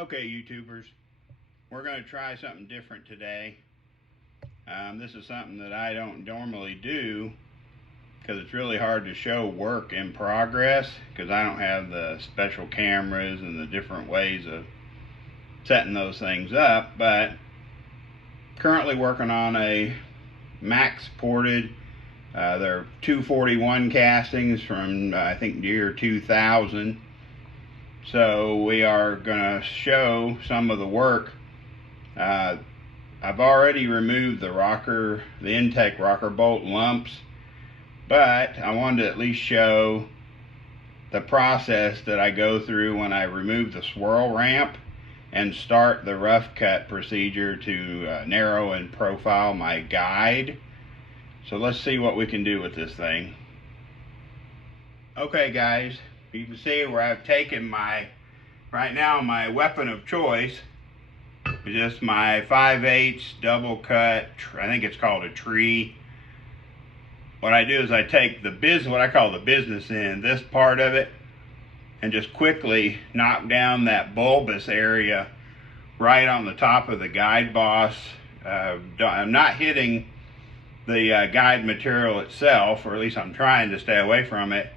Okay, YouTubers, we're going to try something different today. This is something that I don't normally do because it's really hard to show work in progress because I don't have the special cameras and the different ways of setting those things up. But currently working on a max ported, they're 241 castings from I think year 2000. So we are going to show some of the work. I've already removed the intake rocker bolt lumps, but I wanted to at least show the process that I go through when I remove the swirl ramp and start the rough cut procedure to narrow and profile my guide. So let's see what we can do with this thing. Okay guys, you can see where I've taken right now my weapon of choice is just my 5/8 double cut, I think it's called a tree. What I do is I take what I call the business end, this part of it, and just quickly knock down that bulbous area right on the top of the guide boss. I'm not hitting the guide material itself, or at least I'm trying to stay away from it.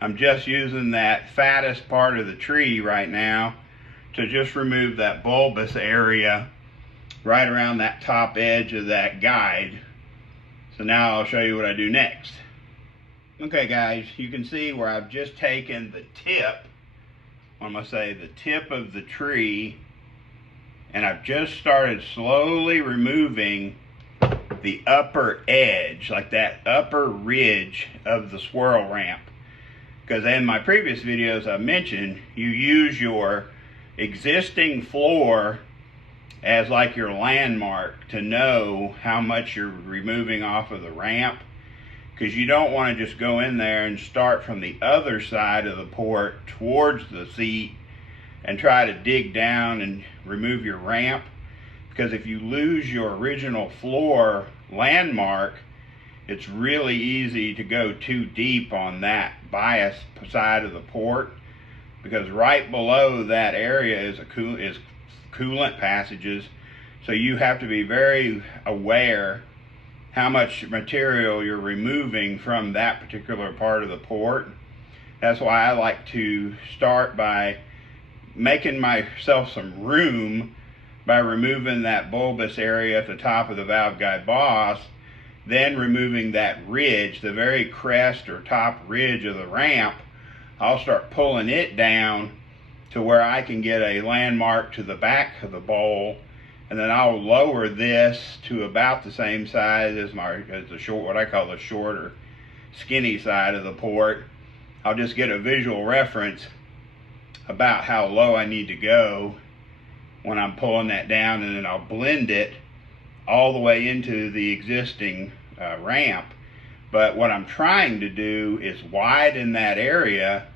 I'm just using that fattest part of the tree right now to just remove that bulbous area right around that top edge of that guide. So now I'll show you what I do next. Okay guys, you can see where I've just taken the tip, I'm going to say the tip of the tree, and I've just started slowly removing the upper edge, like that upper ridge of the swirl ramp. Because in my previous videos I mentioned you use your existing floor as like your landmark to know how much you're removing off of the ramp, because you don't want to just go in there and start from the other side of the port towards the seat and try to dig down and remove your ramp, because if you lose your original floor landmark, it's really easy to go too deep on that bias side of the port, because right below that area is coolant passages. So you have to be very aware how much material you're removing from that particular part of the port. That's why I like to start by making myself some room by removing that bulbous area at the top of the valve guide boss, then removing that ridge, the very crest or top ridge of the ramp. I'll start pulling it down to where I can get a landmark to the back of the bowl, and then I'll lower this to about the same size as what I call the shorter, skinny side of the port. I'll just get a visual reference about how low I need to go when I'm pulling that down, and then I'll blend it all the way into the existing ramp. But what I'm trying to do is widen that area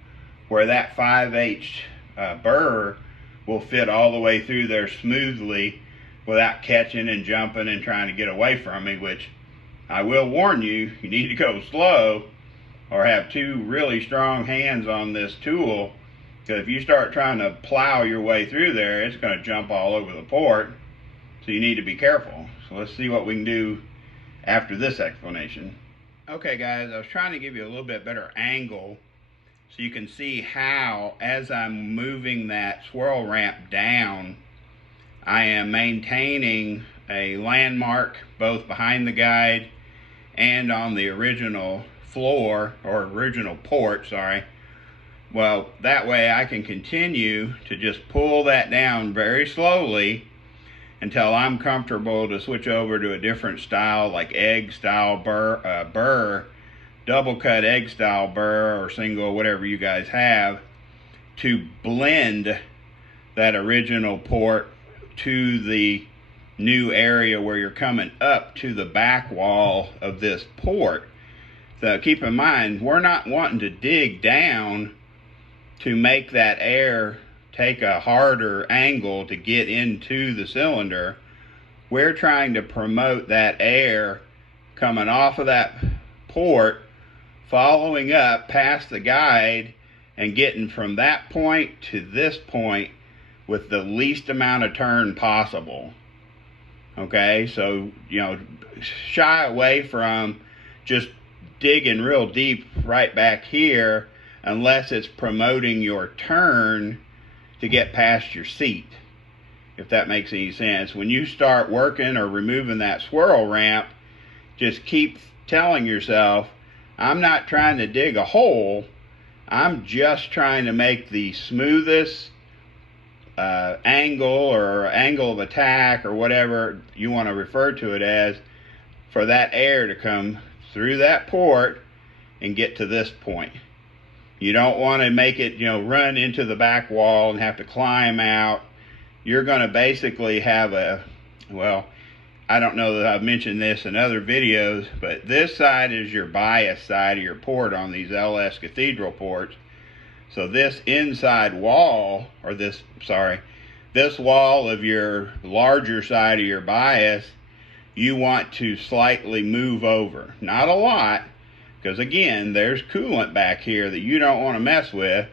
where that 5/8 burr will fit all the way through there smoothly without catching and jumping and trying to get away from me, which I will warn you, you need to go slow or have two really strong hands on this tool, because if you start trying to plow your way through there, it's going to jump all over the port. So you need to be careful. So let's see what we can do after this explanation. Okay guys, I was trying to give you a little bit better angle so you can see how, as I'm moving that swirl ramp down, I am maintaining a landmark both behind the guide and on the original floor, or original port, sorry. Well, that way I can continue to just pull that down very slowly until I'm comfortable to switch over to a different style, like egg style burr, double cut egg style burr, or single, whatever you guys have, to blend that original port to the new area where you're coming up to the back wall of this port. So keep in mind, we're not wanting to dig down to make that air take a harder angle to get into the cylinder. We're trying to promote that air coming off of that port, following up past the guide, and getting from that point to this point with the least amount of turn possible. Okay, so, you know, shy away from just digging real deep right back here unless it's promoting your turn to get past your seat, if that makes any sense. When you start working or removing that swirl ramp, just keep telling yourself, I'm not trying to dig a hole, I'm just trying to make the smoothest angle or angle of attack or whatever you want to refer to it as, for that air to come through that port and get to this point. You don't want to make it, you know, run into the back wall and have to climb out. You're going to basically have a, well, I don't know that I've mentioned this in other videos, but this side is your bias side of your port on these LS Cathedral ports. So this inside wall, or this wall of your larger side of your bias, you want to slightly move over. Not a lot, because again, there's coolant back here that you don't want to mess with.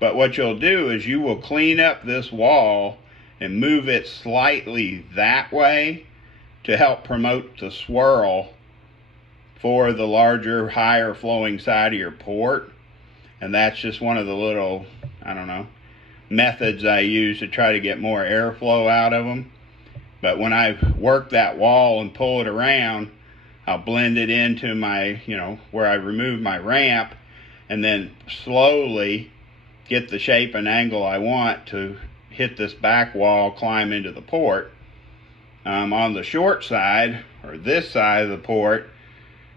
But what you'll do is you will clean up this wall and move it slightly that way to help promote the swirl for the larger, higher flowing side of your port. And that's just one of the little, I don't know, methods I use to try to get more airflow out of them. But when I work that wall and pull it around, I'll blend it into my, you know, where I remove my ramp, and then slowly get the shape and angle I want to hit this back wall, climb into the port. On the short side, or this side of the port,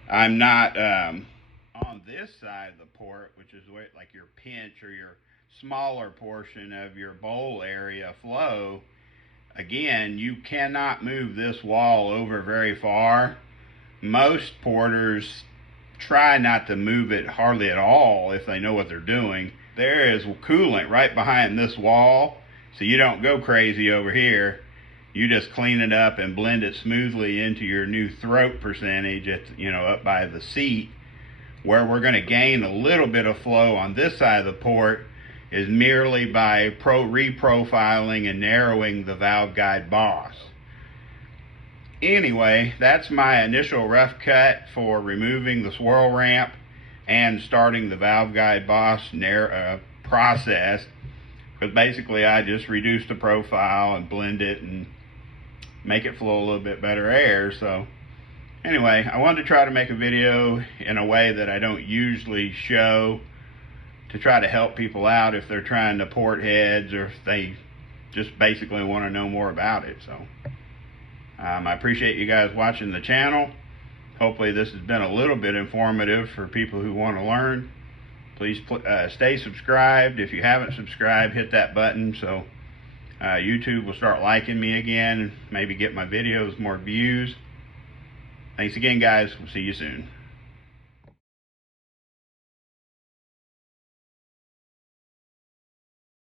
I'm not, on this side of the port, which is where, like your pinch or your smaller portion of your bowl area flow, again, you cannot move this wall over very far. Most porters try not to move it hardly at all if they know what they're doing. There is coolant right behind this wall, so you don't go crazy over here. You just clean it up and blend it smoothly into your new throat percentage at, you know, up by the seat. Where we're going to gain a little bit of flow on this side of the port is merely by reprofiling and narrowing the valve guide boss. Anyway, that's my initial rough cut for removing the swirl ramp and starting the valve guide boss process. Because basically I just reduce the profile and blend it and make it flow a little bit better air. So anyway, I wanted to try to make a video in a way that I don't usually show, to try to help people out if they're trying to port heads or if they just basically want to know more about it. So I appreciate you guys watching the channel. Hopefully this has been a little bit informative for people who want to learn. Please stay subscribed. If you haven't subscribed, hit that button so YouTube will start liking me again, maybe get my videos more views. Thanks again, guys. We'll see you soon.